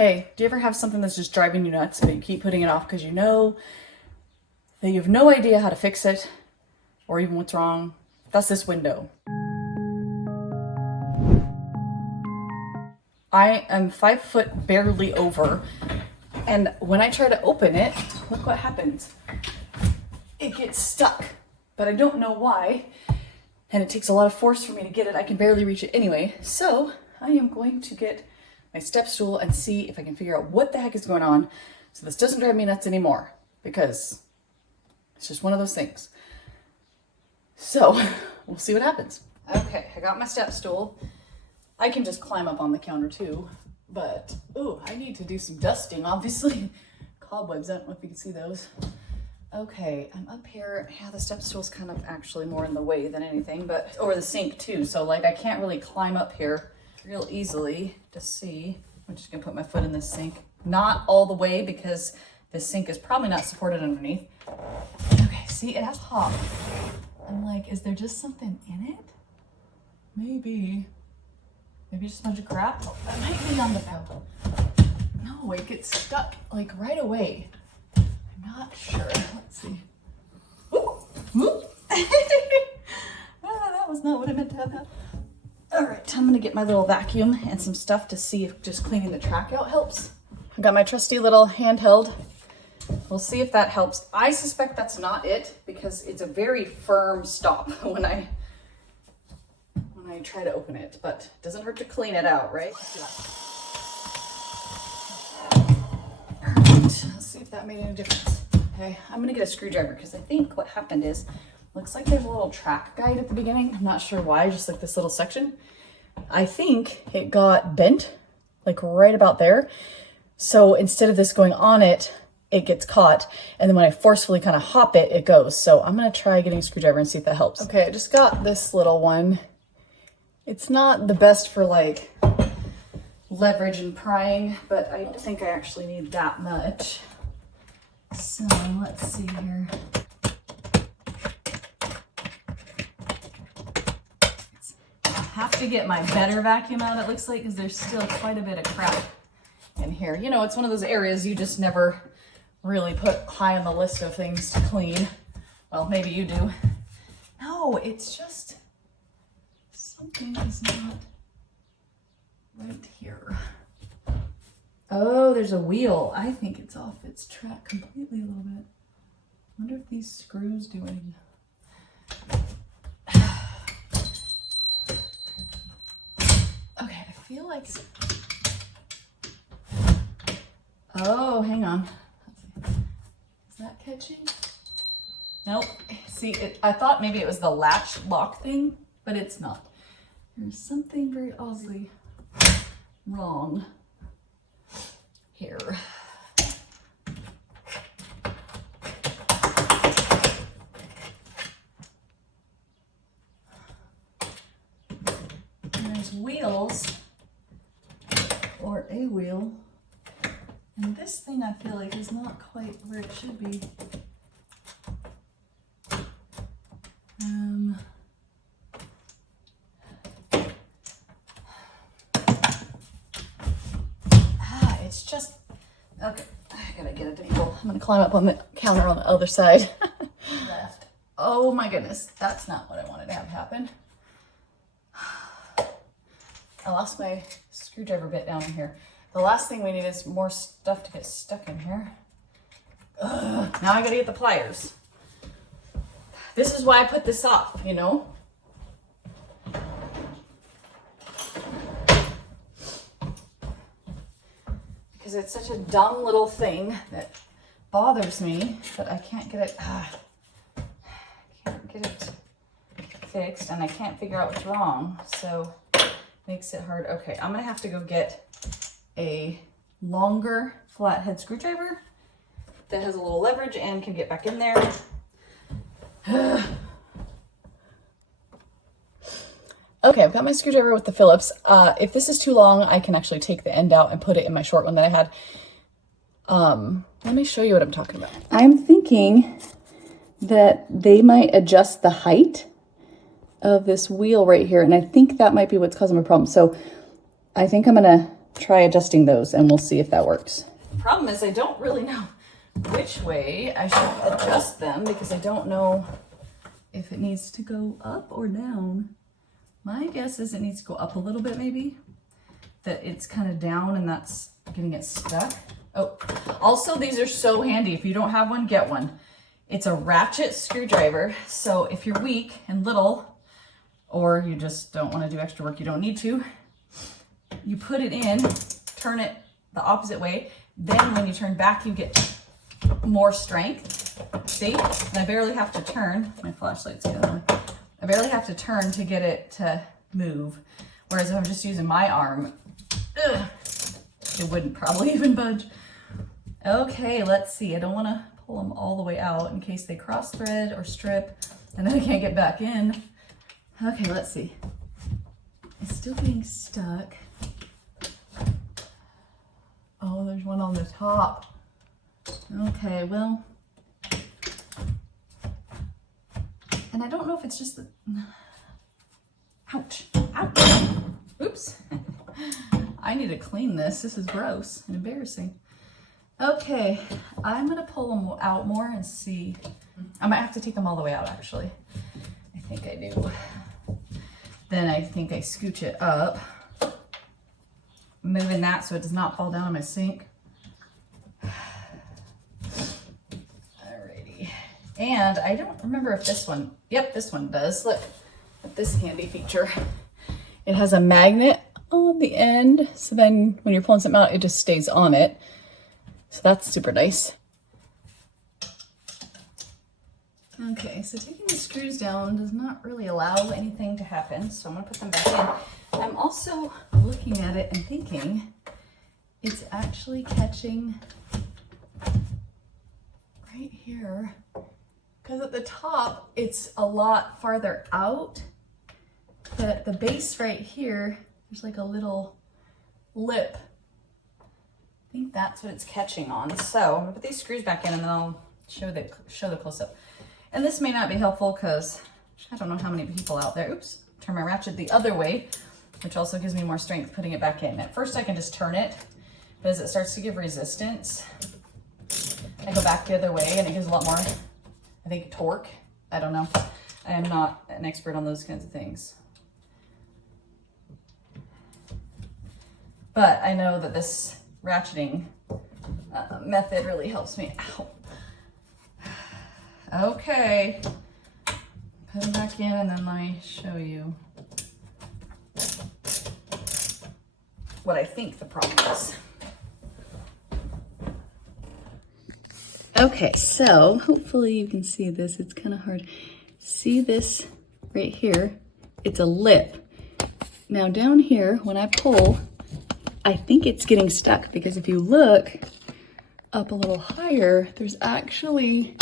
Hey, do you ever have something that's just driving you nuts, but you keep putting it off because you know that you have no idea how to fix it or even what's wrong? That's this window. I am 5 foot barely over, and when I try to open it, look what happens. It gets stuck, but I don't know why, and it takes a lot of force for me to get it. I can barely reach it anyway, so I am going to get my step stool and see if I can figure out what the heck is going on so this doesn't drive me nuts anymore, because it's just one of those things. So we'll see what happens. Okay, I got my step stool. I can just climb up on the counter too, but ooh, I need to do some dusting, obviously. Cobwebs, I don't know if you can see those. Okay, I'm up here. Yeah, the step stool's kind of actually more in the way than anything, but, or the sink too. So like I can't really climb up here real easily to see. I'm just gonna put my foot in this sink. Not all the way because this sink is probably not supported underneath. Okay, see, it has hop. I'm like, is there just something in it? Maybe just a bunch of crap. Oh, that might be on the belt. No, it gets stuck like right away. I'm not sure. Let's see. Ooh, ooh. That was not what I meant to have happen. All right, I'm gonna get my little vacuum and some stuff to see if just cleaning the track out helps. I got my trusty little handheld. We'll see if that helps. I suspect that's not it because it's a very firm stop when I try to open it, but it doesn't hurt to clean it out, right? All right, let's see if that made any difference. Okay, I'm gonna get a screwdriver because I think what happened is, looks like there's a little track guide at the beginning. I'm not sure why, just like this little section. I think it got bent, like right about there. So instead of this going on it, it gets caught. And then when I forcefully kind of hop it, it goes. So I'm gonna try getting a screwdriver and see if that helps. Okay, I just got this little one. It's not the best for like leverage and prying, but I don't think I actually need that much. So let's see here. I have to get my better vacuum out, it looks like, because there's still quite a bit of crap in here. You know, it's one of those areas you just never really put high on the list of things to clean. Well, maybe you do. No, it's just something is not right here. Oh, there's a wheel. I think it's off its track completely a little bit. Wonder if these screws do anything. Okay, I feel like... Oh, hang on. Is that catching? Nope. See, I thought maybe it was the latch lock thing, but it's not. There's something very oddly wrong here. And there's wheels, or a wheel, and this thing I feel like is not quite where it should be. It's just, okay, I gotta get it angle. I'm gonna climb up on the counter on the other side. Left. Oh my goodness, that's not what I wanted to have happen. I lost my screwdriver bit down in here. The last thing we need is more stuff to get stuck in here. Ugh, now I gotta get the pliers. This is why I put this off, you know? Because it's such a dumb little thing that bothers me that I can't get it, fixed, and I can't figure out what's wrong, so it makes it hard. Okay, I'm gonna have to go get a longer flathead screwdriver that has a little leverage and can get back in there. Okay, I've got my screwdriver with the Phillips. If this is too long, I can actually take the end out and put it in my short one that I had. Let me show you what I'm talking about. I'm thinking that they might adjust the height of this wheel right here, and I think that might be what's causing my problem. So I think I'm gonna try adjusting those and we'll see if that works. The problem is I don't really know which way I should adjust them because I don't know if it needs to go up or down. My guess is it needs to go up a little bit maybe, that it's kind of down and that's getting it stuck. Oh, also these are so handy. If you don't have one, get one. It's a ratchet screwdriver. So if you're weak and little, or you just don't want to do extra work you don't need to, you put it in, turn it the opposite way. Then when you turn back, you get more strength. See? And I barely have to turn. My flashlight's the other way. I barely have to turn to get it to move. Whereas if I'm just using my arm, it wouldn't probably even budge. Okay, let's see. I don't want to pull them all the way out in case they cross thread or strip and then I can't get back in. Okay, let's see. It's still getting stuck. Oh, there's one on the top. Okay, well, and I don't know if it's just the, ouch, ouch, oops. I need to clean this. This is gross and embarrassing. Okay, I'm gonna pull them out more and see. I might have to take them all the way out actually. I think I do. Then I think I scooch it up, moving that so it does not fall down in my sink. Alrighty. And I don't remember if this one, yep, this one does. Look at this handy feature. It has a magnet on the end, so then when you're pulling something out, it just stays on it. So that's super nice. Okay, so taking the screws down does not really allow anything to happen, so I'm gonna put them back in. I'm also looking at it and thinking it's actually catching right here, because at the top it's a lot farther out. The base right here, there's like a little lip. I think that's what it's catching on. So I'm gonna put these screws back in and then I'll show the close-up. And this may not be helpful because I don't know how many people out there, oops, turn my ratchet the other way, which also gives me more strength putting it back in. At first I can just turn it, but as it starts to give resistance, I go back the other way and it gives a lot more, I think, torque. I don't know. I am not an expert on those kinds of things. But I know that this ratcheting method really helps me. Ow. Okay, put them back in and then let me show you what I think the problem is. Okay, so hopefully you can see this. It's kind of hard. See this right here? It's a lip. Now down here, when I pull, I think it's getting stuck because if you look up a little higher, there's actually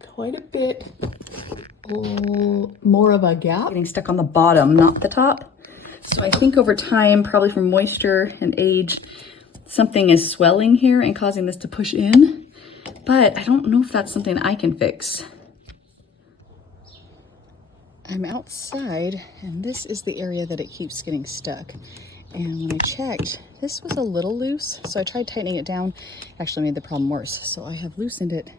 quite a bit more of a gap. Getting stuck on the bottom, not the top. So I think over time, probably from moisture and age, something is swelling here and causing this to push in. But I don't know if that's something I can fix. I'm outside and this is the area that it keeps getting stuck. And when I checked, this was a little loose. So I tried tightening it down, actually made the problem worse. So I have loosened it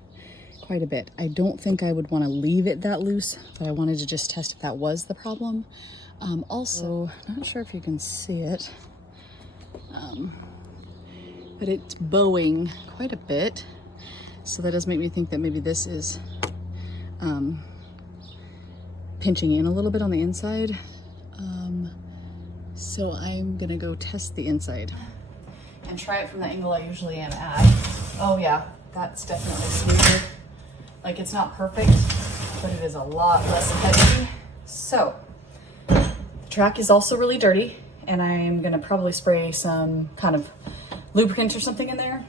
quite a bit. I don't think I would want to leave it that loose, but I wanted to just test if that was the problem. Also, not sure if you can see it, but it's bowing quite a bit. So that does make me think that maybe this is pinching in a little bit on the inside. So I'm gonna go test the inside and try it from the angle I usually am at. Oh yeah, that's definitely smoother. Like, it's not perfect, but it is a lot less heavy. So the track is also really dirty and I'm gonna probably spray some kind of lubricant or something in there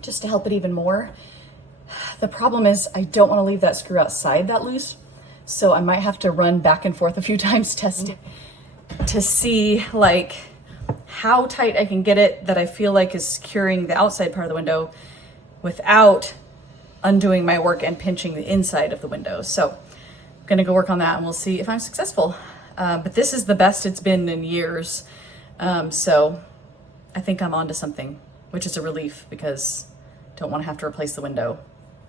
just to help it even more. The problem is I don't want to leave that screw outside that loose. So I might have to run back and forth a few times testing to see like how tight I can get it that I feel like is securing the outside part of the window without undoing my work and pinching the inside of the window. So I'm gonna go work on that and we'll see if I'm successful. But this is the best it's been in years. So I think I'm onto something, which is a relief because I don't want to have to replace the window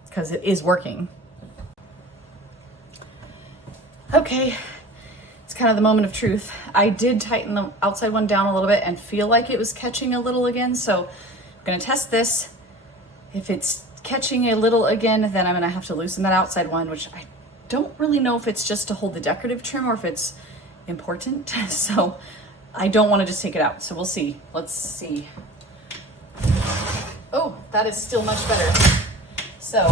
because it is working. Okay, it's kind of the moment of truth. I did tighten the outside one down a little bit and feel like it was catching a little again. So I'm gonna test this. If it's catching a little again, then I'm gonna have to loosen that outside one, which I don't really know if it's just to hold the decorative trim or if it's important. So I don't want to just take it out. So we'll see. Let's see. Oh, that is still much better. So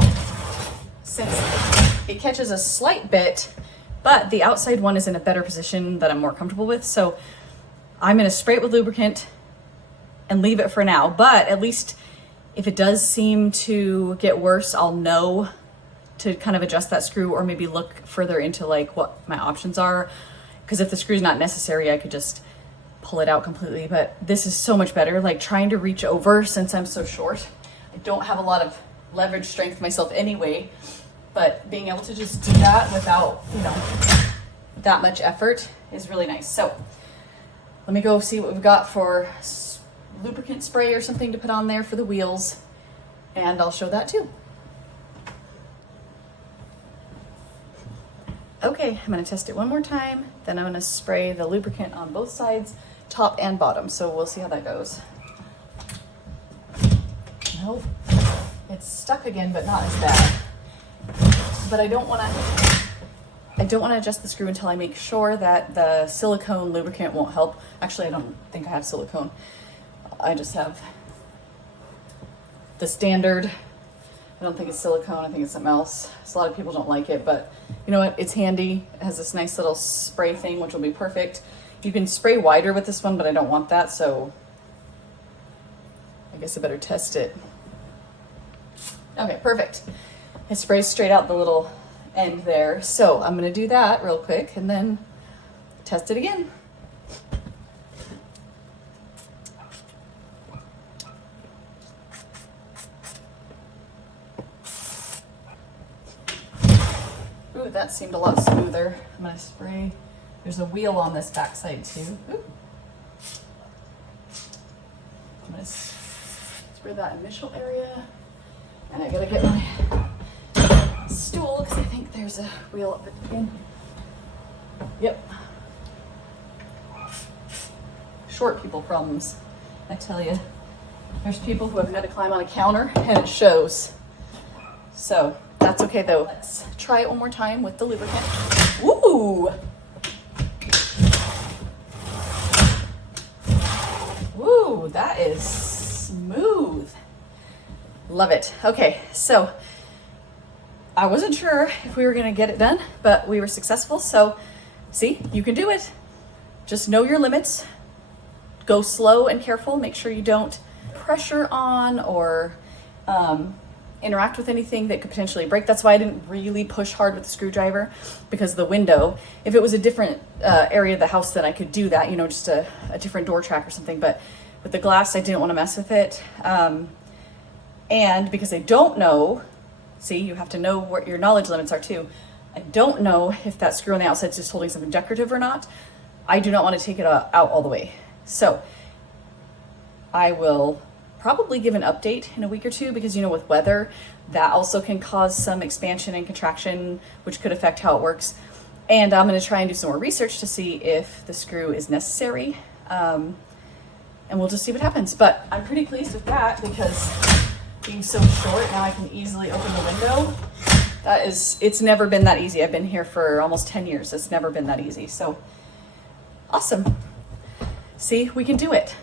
since it catches a slight bit, but the outside one is in a better position that I'm more comfortable with. So I'm going to spray it with lubricant and leave it for now. But at least if it does seem to get worse, I'll know to kind of adjust that screw or maybe look further into like what my options are. Because if the screw's not necessary, I could just pull it out completely. But this is so much better. Like trying to reach over since I'm so short. I don't have a lot of leverage strength myself anyway, but being able to just do that without, you know, that much effort is really nice. So let me go see what we've got for lubricant spray or something to put on there for the wheels, and I'll show that too. Okay, I'm gonna test it one more time, then I'm gonna spray the lubricant on both sides, top and bottom, so we'll see how that goes. Nope, it's stuck again, but not as bad. But I don't wanna adjust the screw until I make sure that the silicone lubricant won't help. Actually, I don't think I have silicone. I just have the standard. I don't think it's silicone, I think it's something else. So a lot of people don't like it, but you know what? It's handy. It has this nice little spray thing, which will be perfect. You can spray wider with this one, but I don't want that, so I guess I better test it. Okay, perfect. It sprays straight out the little end there. So I'm gonna do that real quick and then test it again. Ooh, that seemed a lot smoother. I'm gonna spray. There's a wheel on this backside too. Ooh. I'm gonna spray that initial area. And I gotta get my stool because I think there's a wheel up at the end. Yep. Short people problems, I tell you. There's people who have had to climb on a counter and it shows. So that's okay though. Let's try it one more time with the lubricant. Woo! Woo, that is smooth. Love it. Okay, so I wasn't sure if we were gonna get it done, but we were successful. So see, you can do it. Just know your limits. Go slow and careful. Make sure you don't pressure on or interact with anything that could potentially break. That's why I didn't really push hard with the screwdriver, because the window, if it was a different area of the house, then I could do that, you know, just a different door track or something. But with the glass, I didn't want to mess with it. And because I don't know, see, you have to know what your knowledge limits are too. I don't know if that screw on the outside is just holding something decorative or not. I do not want to take it out all the way. So I will probably give an update in a week or two, because, you know, with weather, that also can cause some expansion and contraction, which could affect how it works. And I'm going to try and do some more research to see if the screw is necessary. And we'll just see what happens. But I'm pretty pleased with that, because being so short, now I can easily open the window. It's never been that easy. I've been here for almost 10 years. It's never been that easy. So awesome. See, we can do it.